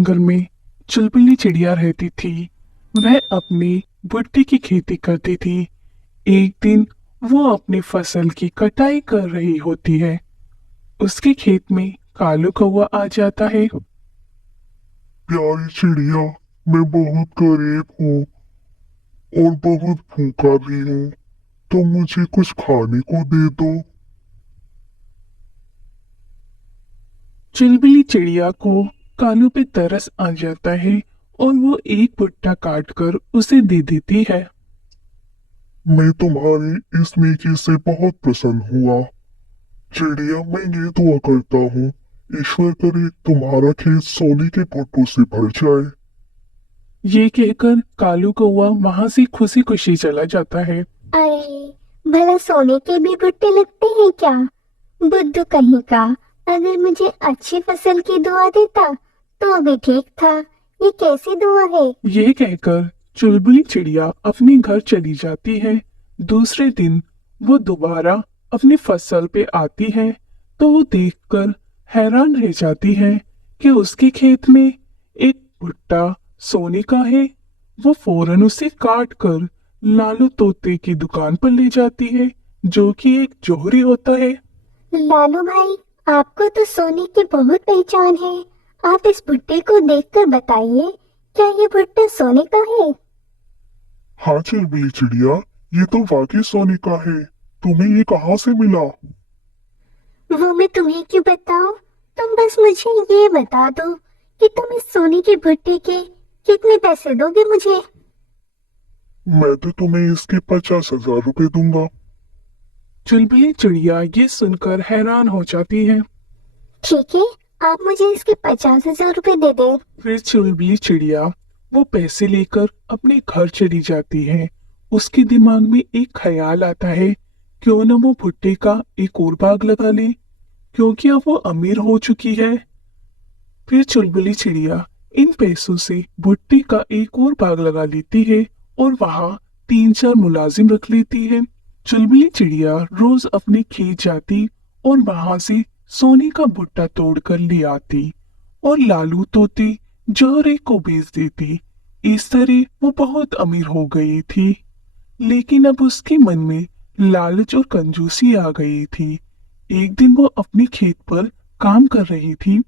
जंगल में चुलबुली चिड़िया रहती थी। वह अपनी भुट्टे की खेती करती थी। एक दिन वो अपनी फसल की कटाई कर रही होती है। उसके खेत में कालू कौवा आ जाता है। प्यारी चिड़िया, मैं बहुत गरीब हूँ और बहुत भूखा भी हूँ, तो मुझे कुछ खाने को दे दो। चुलबुली चिड़िया को कालू पे तरस आ जाता है और वो एक भुट्टा काट कर उसे दे देती है। मैं तुम्हारी इस नेकी से बहुत प्रसन्न हुआ। चिड़िया, मैं ये दुआ करता हूँ, ईश्वर करे तुम्हारा खेत सोने के भुट्टों से भर जाए। ये कहकर कालू कौवा वहां से खुशी खुशी चला जाता है। अरे, भला सोने के भी भुट्टे लगते हैं क्या? बुद्धू कहीं का। अगर मुझे अच्छी फसल की दुआ देता तो भी ठीक था। ये कैसी दुआ है? ये कहकर चुलबुली चिड़िया अपने घर चली जाती है। दूसरे दिन वो दोबारा अपनी फसल पे आती है तो वो देखकर हैरान रह जाती है कि उसके खेत में एक भुट्टा सोने का है। वो फौरन उसे काट कर लालू तोते की दुकान पर ले जाती है, जो कि एक जोहरी होता है। लालू भाई, आपको तो सोने की बहुत पहचान है। आप इस भुट्टे को देखकर बताइए, क्या ये भुट्टा सोने का है? हाँ चिलबिली चिड़िया, ये तो वाकई सोने का है। तुम्हें ये कहाँ से मिला? वो मैं तुम्हें क्यों बताऊं? तुम बस मुझे ये बता दो कि तुम इस सोने के भुट्टे के कितने पैसे दोगे मुझे। मैं तो तुम्हें इसके 50,000 रुपए दूंगा। चुलबुली चिड़िया ये सुनकर हैरान हो जाती है। ठीक है, आप मुझे इसके 50,000 रुपए दे दे। फिर चुलबुली चिड़िया वो पैसे लेकर अपने घर चली जाती है। उसके दिमाग में एक ख्याल आता है, क्यों न वो भुट्टे का एक और बाग लगा ले, क्योंकि अब वो अमीर हो चुकी है। फिर चुलबुली चिड़िया इन पैसों से भुट्टे का एक और बाग लगा लेती है और वहां 3-4 मुलाजिम रख लेती है। चुलबुली चिड़िया रोज अपने खेत जाती और वहां से सोने का भुट्टा तोड़कर ले आती और लालू तोते जौहरी को बेच देती। इस तरह वो बहुत अमीर हो गई थी। लेकिन अब उसके मन में लालच और कंजूसी आ गई थी। एक दिन वो अपने खेत पर काम कर रही थी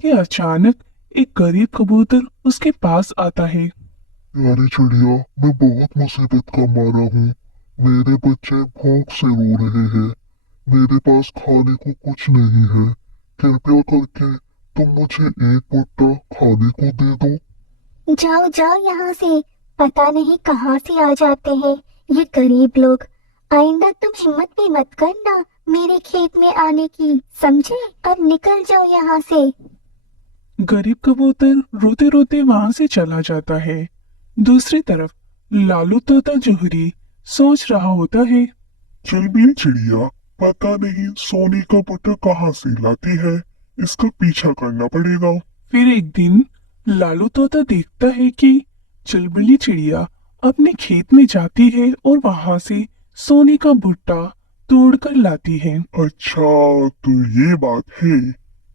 कि अचानक एक गरीब कबूतर उसके पास आता है। प्यारी चिड़िया, मैं बहुत मुसीबत का मारा हूँ। मेरे बच्चे भूख से रो रहे हैं। मेरे पास खाने को कुछ नहीं है। कृपया करके तुम मुझे एक भुट्टा खाने को दे दो। जाओ जाओ यहाँ से। पता नहीं कहाँ से आ जाते हैं ये गरीब लोग। आइंदा तुम हिम्मत भी मत करना मेरे खेत में आने की, समझे? अब निकल जाओ यहाँ से। गरीब कबूतर रोते रोते वहां से चला जाता है। दूसरी तरफ लालू तोता जोहरी सोच रहा होता है। चिलबिली चिड़िया, पता नहीं सोने का भुट्टा कहाँ से लाती है। इसका पीछा करना पड़ेगा। फिर एक दिन लालू तोता देखता है कि चुलबुली चिड़िया अपने खेत में जाती है और वहां से सोने का भुट्टा तोड़ कर लाती है। अच्छा, तो ये बात है।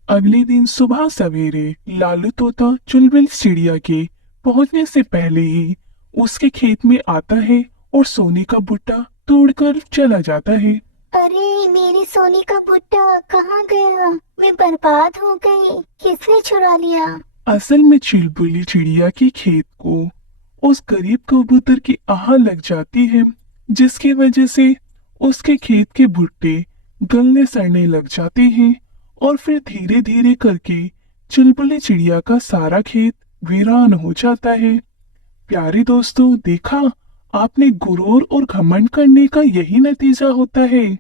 अगले दिन सुबह सवेरे लालू तोता चुलबुली चिड़िया के पहुंचने से पहले ही उसके खेत में आता है और सोने का भुट्टा तोड़कर चला जाता है। अरे, मेरी सोने का भुट्टा कहाँ गया? मैं बर्बाद हो गई। किसने चुरा लिया? असल में चुलबुली चिड़िया के खेत को उस गरीब कबूतर की आह लग जाती है, जिसकी वजह से उसके खेत के भुट्टे गलने सड़ने लग जाते हैं और फिर धीरे धीरे करके चुलबुली चिड़िया का सारा खेत वीरान हो जाता है। प्यारे दोस्तों, देखा आपने, गुरूर और घमंड करने का यही नतीजा होता है।